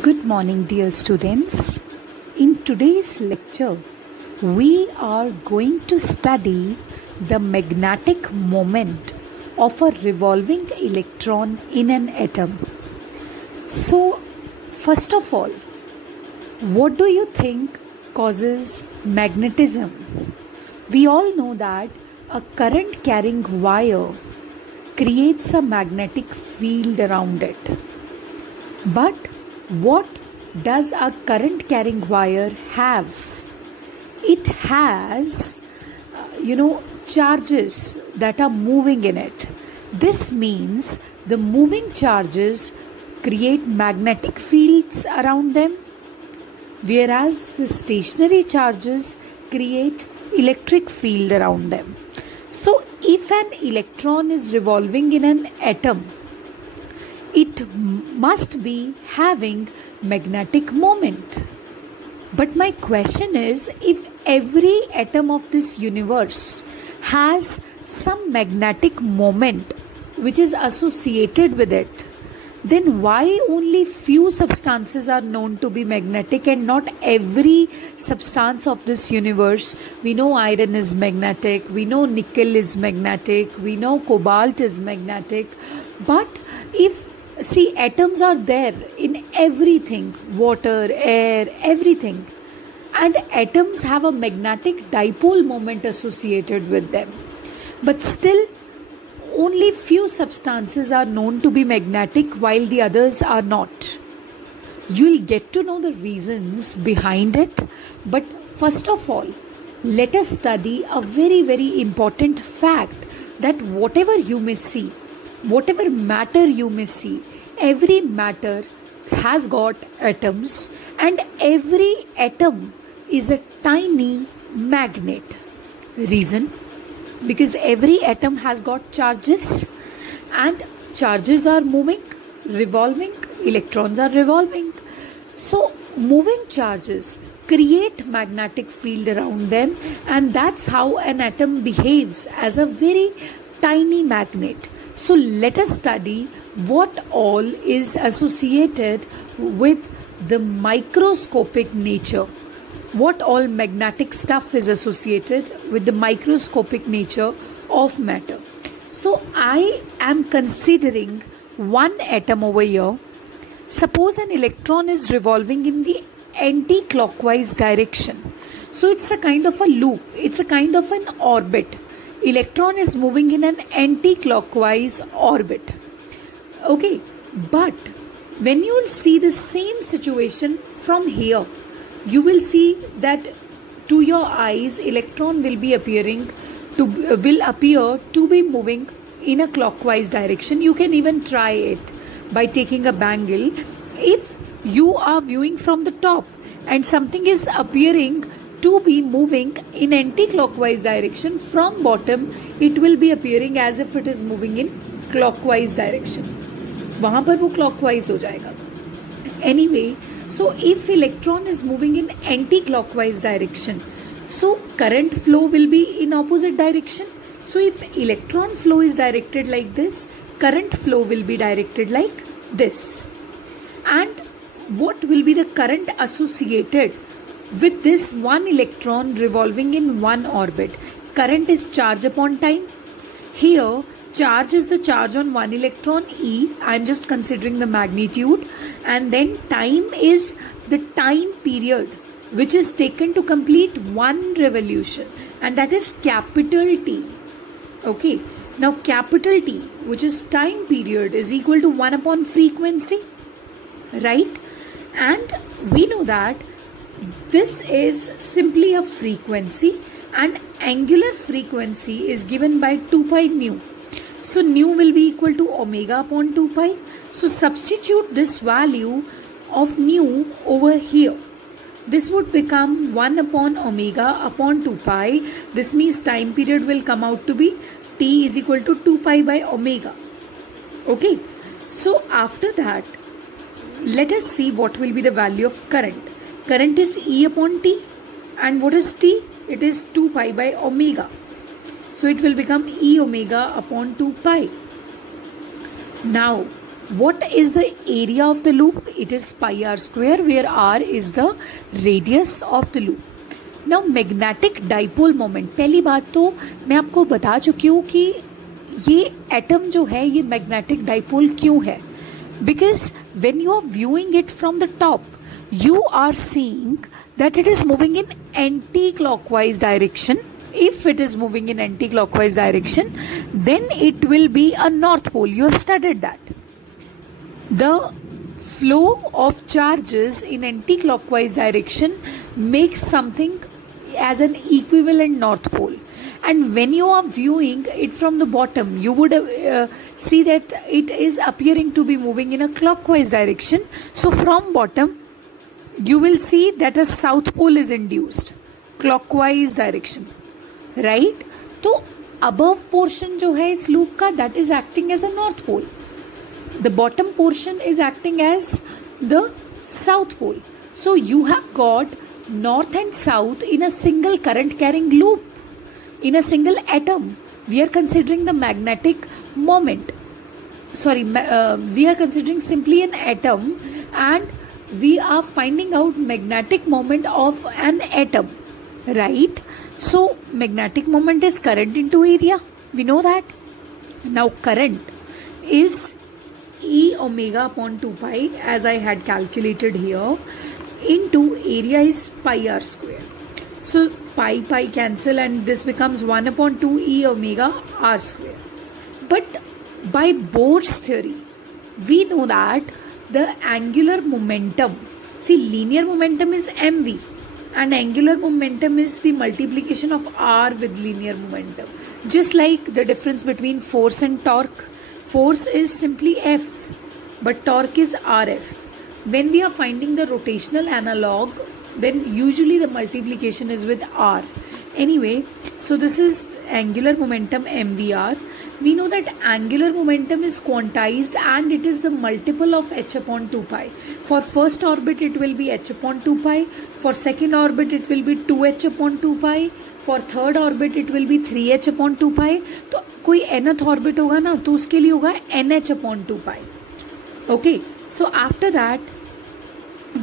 Good morning, dear students. In today's lecture, we are going to study the magnetic moment of a revolving electron in an atom. So, first of all, what do you think causes magnetism? We all know that a current carrying wire creates a magnetic field around it. But what does a current carrying wire have? It has, charges that are moving in it. This means the moving charges create magnetic fields around them, whereas the stationary charges create electric field around them. So if an electron is revolving in an atom, it must be having magnetic moment. But my question is, if every atom of this universe has some magnetic moment which is associated with it, then why only few substances are known to be magnetic and not every substance of this universe? We know iron is magnetic, we know nickel is magnetic, we know cobalt is magnetic. But atoms are there in everything, water, air, everything. And atoms have a magnetic dipole moment associated with them. But still, only few substances are known to be magnetic while the others are not. You'll get to know the reasons behind it. But first of all, let us study a very, very important fact that whatever you may see, whatever matter you may see, every matter has got atoms, and every atom is a tiny magnet. Reason? Because every atom has got charges, and charges are moving, revolving, electrons are revolving. So moving charges create magnetic field around them, and that's how an atom behaves, as a very tiny magnet. So let us study what all is associated with the microscopic nature. What all magnetic stuff is associated with the microscopic nature of matter. So I am considering one atom over here. Suppose an electron is revolving in the anti-clockwise direction. So it's a kind of a loop. It's a kind of an orbit. Electron is moving in an anti-clockwise orbit. Okay, but when you will see the same situation from here, you will see that to your eyes, electron will appear to be moving in a clockwise direction. You can even try it by taking a bangle. If you are viewing from the top and something is appearing to be moving in anti-clockwise direction, from bottom it will be appearing as if it is moving in clockwise direction. वहाँ पर वो clockwise हो जाएगा. Anyway, so if electron is moving in anti-clockwise direction, so current flow will be in opposite direction. So if electron flow is directed like this, current flow will be directed like this. And what will be the current associated with this one electron revolving in one orbit? Current is charge upon time. Here, charge is the charge on one electron, E. I am just considering the magnitude. And then time is the time period which is taken to complete one revolution. And that is capital T. Okay. Now capital T, which is time period, is equal to 1 upon frequency. Right? And we know that this is simply a frequency, and angular frequency is given by 2 pi nu. So nu will be equal to omega upon 2 pi. So substitute this value of nu over here. This would become 1 upon omega upon 2 pi. This means time period will come out to be T is equal to 2 pi by omega. Okay. So after that, let us see what will be the value of current. Current is E upon T. And what is T? It is 2 pi by omega. So it will become E omega upon 2 pi. Now What is the area of the loop? It is pi r square, where r is the radius of the loop. Now magnetic dipole moment, पहली बात तो मैं आपको बता चुकी हूँ कि ये एटम जो है ये मैग्नेटिक डाइपोल क्यों है. Because when you are viewing it from the top, you are seeing that it is moving in anti-clockwise direction. If it is moving in anti-clockwise direction, then it will be a north pole. You have studied that. The flow of charges in anti-clockwise direction makes something as an equivalent north pole. And when you are viewing it from the bottom, you would see that it is appearing to be moving in a clockwise direction. So from bottom, you will see that a south pole is induced, clockwise direction, right? तो above portion जो है इस loop का, that is acting as a north pole. The bottom portion is acting as the south pole. So you have got north and south in a single current carrying loop, in a single atom. We are considering the magnetic moment. We are considering simply an atom, and we are finding out magnetic moment of an atom, right? So magnetic moment is current into area, we know that. Now current is E omega upon 2 pi, as I had calculated here, into area is pi r square. So pi cancel and this becomes 1 upon 2 E omega r square. But by Bohr's theory, we know that the angular momentum, see, linear momentum is mv and angular momentum is the multiplication of r with linear momentum. Just like the difference between force and torque, force is simply F but torque is RF. When we are finding the rotational analog, then usually the multiplication is with r. Anyway, so this is angular momentum mvr. We know that angular momentum is quantized and it is the multiple of h upon 2 pi. For first orbit it will be h upon 2 pi. For second orbit it will be 2h upon 2 pi. For third orbit it will be 3h upon 2 pi. तो कोई nth orbit होगा ना, तो उसके लिए होगा nh upon 2 pi. Okay, so after that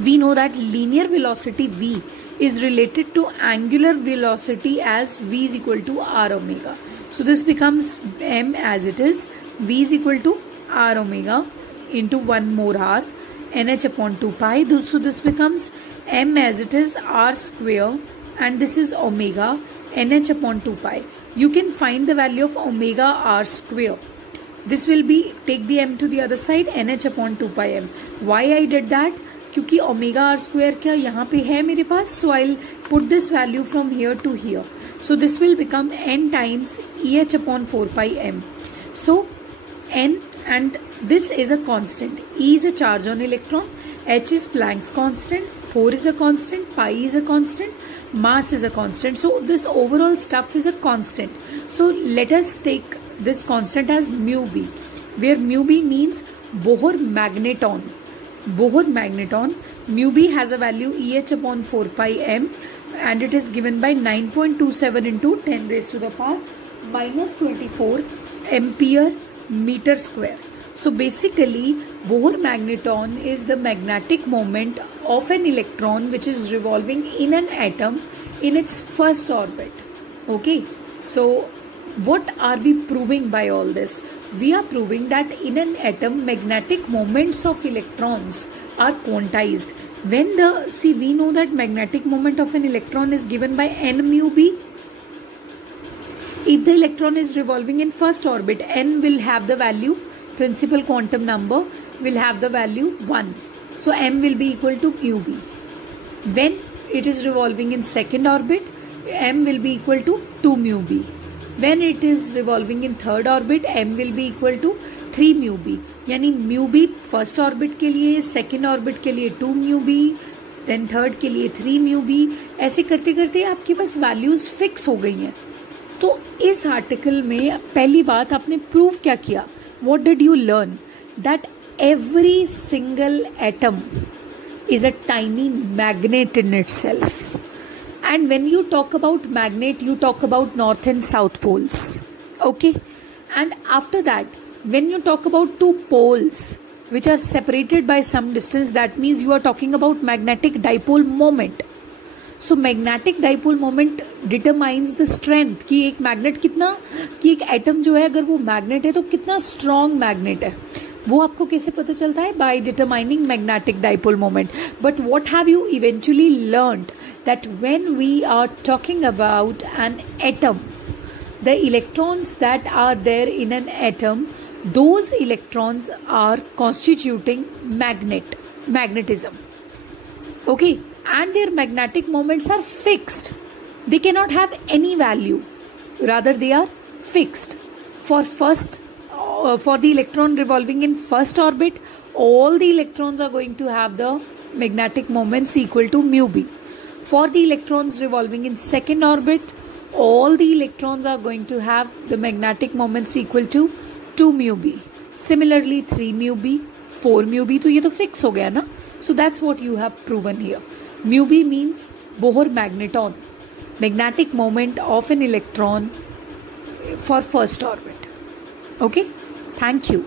we know that linear velocity v is related to angular velocity as v is equal to r omega. So this becomes m as it is, v is equal to r omega into 1 more r, nh upon 2 pi. So this becomes m as it is, r square, and this is omega, nh upon 2 pi. You can find the value of omega r square. This will be, take the m to the other side, nh upon 2 pi m. Why I did that? क्योंकि omega R square क्या यहाँ पे है मेरे पास, so I put this value from here to here. So this will become n times EH upon 4 pi m. So n, and this is a constant. E is a charge on electron, H is Planck's constant, 4 is a constant, pi is a constant, mass is a constant. So this overall stuff is a constant. So let us take this constant as mu b, where mu b means Bohr magneton. Bohr magneton, mu b has a value EH upon 4 pi m, and it is given by 9.27 into 10 raised to the power minus 24 ampere meter square. So basically Bohr magneton is the magnetic moment of an electron which is revolving in an atom in its first orbit. Okay, so what are we proving by all this? We are proving that in an atom magnetic moments of electrons are quantized. When we know that magnetic moment of an electron is given by n mu b. If the electron is revolving in first orbit, n will have the value, principal quantum number will have the value 1. So m will be equal to mu b. When it is revolving in second orbit, m will be equal to 2 mu b. When it is revolving in third orbit, m will be equal to 3 mu b. यानी mu B first orbit के लिए, second orbit के लिए 2 mu B, then third के लिए 3 mu B. ऐसे करते करते आपके पास वैल्यूज फिक्स हो गई हैं. तो इस आर्टिकल में पहली बात आपने प्रूव क्या किया? What did you learn? That every single atom is a tiny magnet in itself. And when you talk about magnet, you talk about north and south poles. Okay, and after that when you talk about two poles, which are separated by some distance, that means you are talking about magnetic dipole moment. So magnetic dipole moment determines the strength कि एक magnet कितना, कि एक atom जो है अगर वो magnet है तो कितना स्ट्रॉन्ग मैग्नेट है, वो आपको कैसे पता चलता है? By determining magnetic dipole moment. But what have you eventually learned that when we are talking about an atom, the electrons that are there in an atom, those electrons are constituting magnetism. Okay, and their magnetic moments are fixed. They cannot have any value, rather they are fixed. For the electron revolving in first orbit, all the electrons are going to have the magnetic moments equal to mu b. For the electrons revolving in second orbit, all the electrons are going to have the magnetic moments equal to 2 mu b. Similarly 3 mu b, 4 mu b, तो ये तो fix हो गया ना. So that's what you have proven here. Mu b means Bohr magneton, magnetic moment of an electron for first orbit. Okay, thank you.